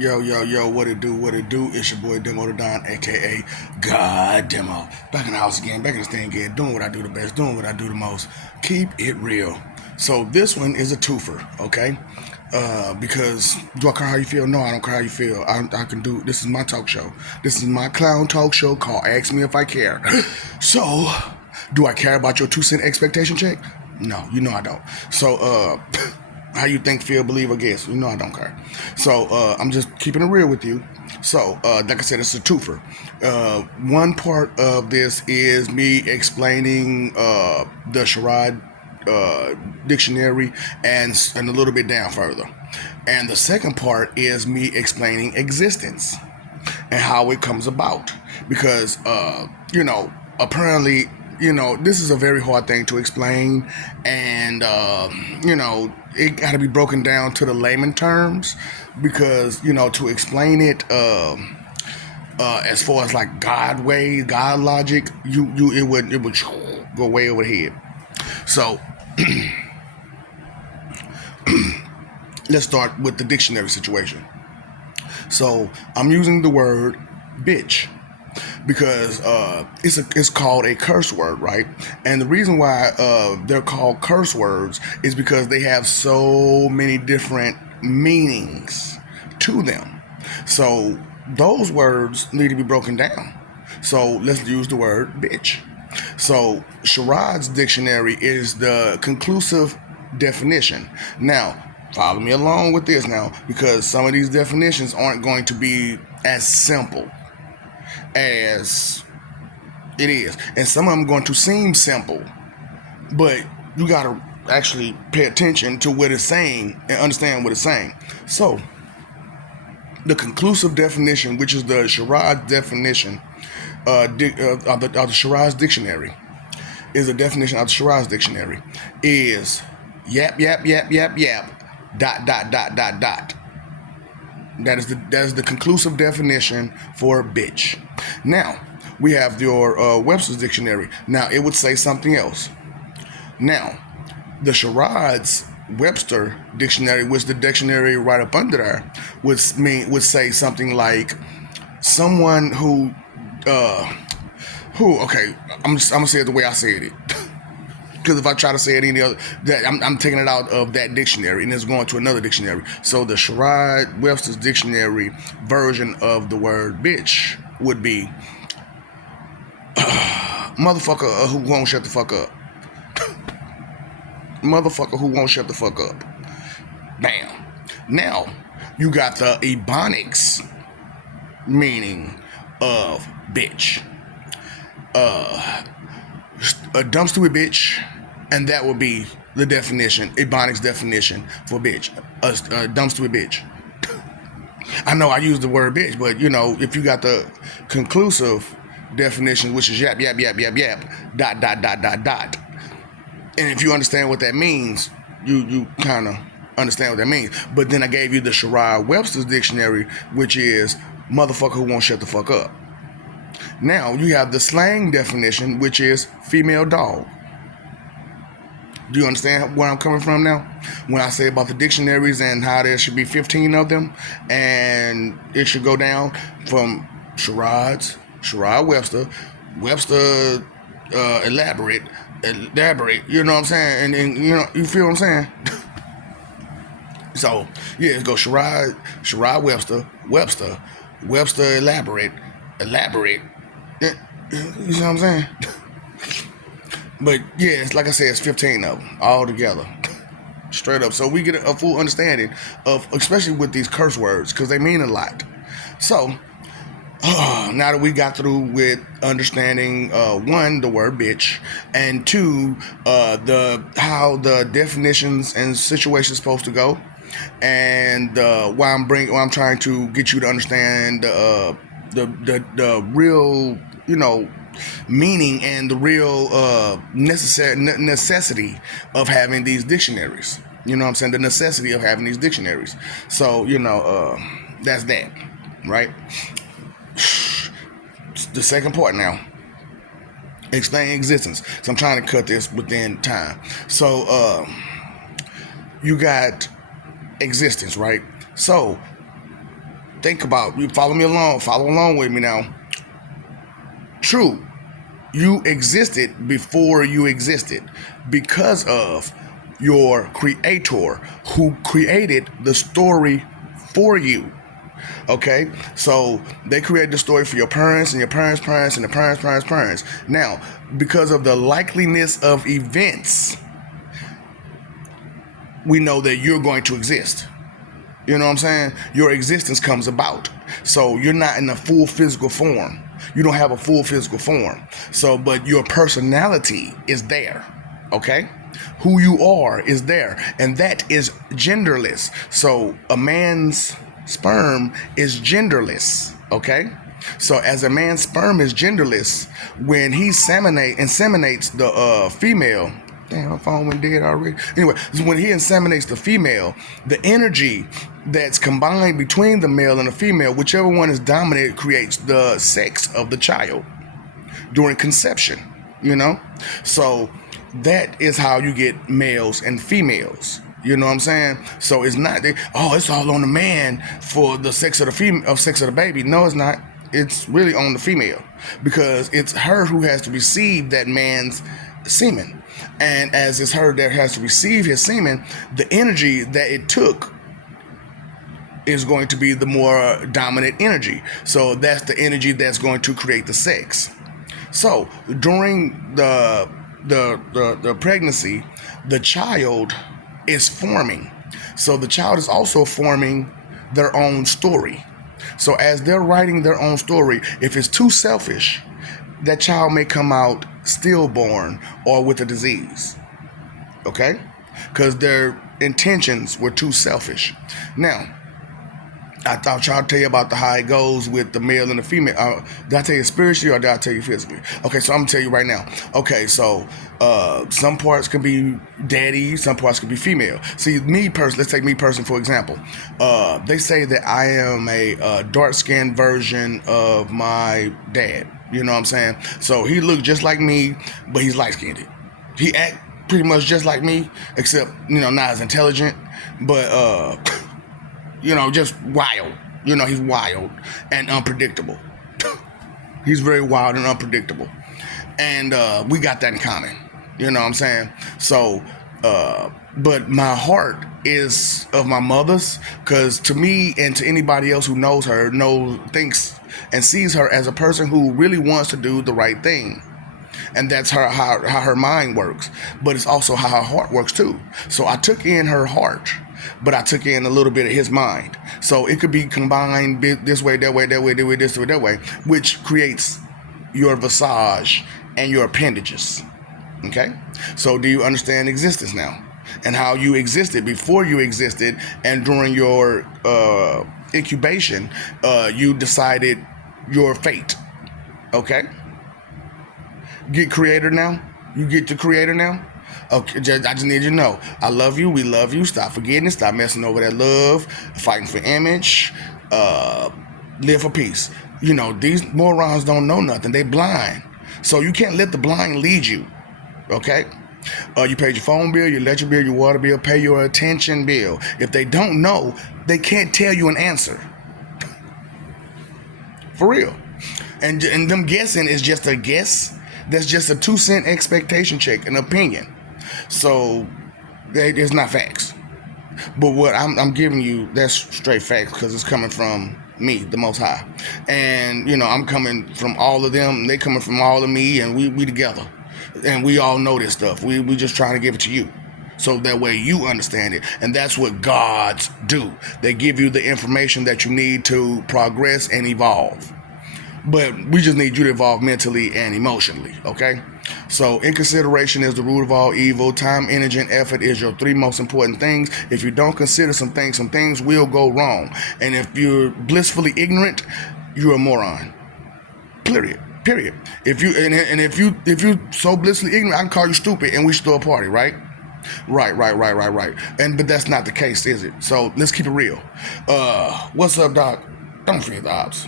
Yo, what it do, what it do? It's your boy Demo the Don, aka God Demo. Back in the house again, back in the stand again, doing what I do the best, doing what I do the most. Keep it real. So this one is a twofer, okay? Because do I care how you feel? No, I don't care how you feel. I can do, this is my talk show. This is my clown talk show called Ask Me If I Care. So, do I care about your 2 cent expectation check? No, you know I don't. So, how you think, feel, believe, or guess? You know I don't care. So I'm just keeping it real with you. So like I said, it's a twofer. One part of this is me explaining the charade dictionary and a little bit down further. And the second part is me explaining existence and how it comes about. Because, apparently, this is a very hard thing to explain, and it got to be broken down to the layman terms, because to explain it as far as like God way, God logic, it would go way over the head. So let's start with the dictionary situation. So I'm using the word bitch because it's called a curse word, right? And the reason why they're called curse words is because they have so many different meanings to them. So those words need to be broken down. So let's use the word bitch. So Charade's dictionary is the conclusive definition. Now, follow me along with this now, because some of these definitions aren't going to be as simple as it is, and some of them are going to seem simple, but you gotta actually pay attention to what it's saying and understand what it's saying. So the conclusive definition, which is the Charade definition of the Charade's dictionary, is a definition of the Charade's dictionary is yap dot dot dot dot dot. That is the conclusive definition for bitch. Now, we have your Webster's dictionary. Now, it would say something else. Now, the Charade's Webster dictionary, which the dictionary right up under there, would say something like someone who okay, I'm gonna say it the way I said it. Because if I try to say it any other, that I'm taking it out of that dictionary and it's going to another dictionary. So the Charade Webster's dictionary version of the word bitch would be motherfucker who won't shut the fuck up. Motherfucker who won't shut the fuck up. Bam. Now you got the Ebonics meaning of bitch. A dumb stupid bitch, and that would be the definition, Ebonics definition for bitch. A dumb stupid bitch. I know I use the word bitch, but if you got the conclusive definition, which is yap dot dot dot dot dot, and if you understand what that means, you kind of understand what that means. But then I gave you the Charade Webster's dictionary, which is motherfucker who won't shut the fuck up. Now you have the slang definition, which is female dog. Do you understand where I'm coming from now? When I say about the dictionaries and how there should be 15 of them, and it should go down from Charade Webster, elaborate, you know what I'm saying? And you feel what I'm saying? So, yeah, it goes Charade Webster, elaborate. You know what I'm saying? But yeah, it's like I said, it's 15 of them all together, straight up. So we get a full understanding of, especially with these curse words, because they mean a lot. So now that we got through with understanding one, the word bitch, and two, how the definitions and situations supposed to go, and why I'm trying to get you to understand the real, meaning and the real necessity of having these dictionaries. You know what I'm saying? The necessity of having these dictionaries. So, that's that, right? The second part now. Explain existence. So I'm trying to cut this within time. So, you got existence, right? So, Think about, you follow along with me now. True, you existed before you existed because of your creator who created the story for you. Okay, so they created the story for your parents and your parents' parents and the parents. Now, because of the likeliness of events, we know that you're going to exist. You know what I'm saying? Your existence comes about. So you're not in a full physical form. You don't have a full physical form. So, but your personality is there. Okay? Who you are is there. And that is genderless. So a man's sperm is genderless. Okay? So as a man's sperm is genderless, when he inseminates the female, damn, my phone went dead already. Anyway, when he inseminates the female, the energy that's combined between the male and the female, whichever one is dominant, creates the sex of the child during conception, you know? So that is how you get males and females. You know what I'm saying? So it's not that, oh, it's all on the man for the sex of the baby. No, it's not. It's really on the female, because it's her who has to receive that man's semen. And as it's her that has to receive his semen, the energy that it took is going to be the more dominant energy. So that's the energy that's going to create the sex. So during the pregnancy, the child is forming. So the child is also forming their own story. So as they're writing their own story, if it's too selfish, that child may come out stillborn or with a disease. Okay? Because their intentions were too selfish. Now, I thought y'all tell you about how it goes with the male and the female. Did I tell you spiritually or did I tell you physically? Okay, so I'm going to tell you right now. Okay, so some parts can be daddy, some parts can be female. See, me personally, let's take me personally for example. They say that I am a dark-skinned version of my dad. You know what I'm saying? So he looked just like me, but he's light-skinned. He act pretty much just like me, except, not as intelligent, but... just wild. He's wild and unpredictable. He's very wild and unpredictable. And we got that in common. You know what I'm saying? So, but my heart is of my mother's, because to me and to anybody else who knows her, thinks and sees her as a person who really wants to do the right thing. And that's how her mind works. But it's also how her heart works too. So I took in her heart, but I took in a little bit of his mind. So it could be combined this way, that way, that way, which creates your visage and your appendages. Okay? So do you understand existence now? And how you existed before you existed, and during your incubation, you decided your fate. Okay? Get creator now? You get the creator now? Okay, I just need you to know. I love you. We love you. Stop forgetting it. Stop messing over that love. Fighting for image. Live for peace. These morons don't know nothing. They blind. So you can't let the blind lead you. Okay? You paid your phone bill, your electric bill, your water bill, pay your attention bill. If they don't know, they can't tell you an answer. For real. And them guessing is just a guess. That's just a 2-cent expectation check, an opinion. So it's not facts. But what I'm giving you, that's straight facts, because it's coming from me, the Most High. And, I'm coming from all of them. They coming from all of me, and we together. And we all know this stuff. We just trying to give it to you, so that way you understand it. And that's what gods do. They give you the information that you need to progress and evolve. But we just need you to evolve mentally and emotionally, okay? So inconsideration is the root of all evil. Time, energy, and effort is your 3 most important things. If you don't consider some things will go wrong. And if you're blissfully ignorant, you're a moron. Period. If you so blissfully ignorant, I can call you stupid and we should throw a party, right? Right. But that's not the case, is it? So let's keep it real. What's up, Doc? Don't forget the ops.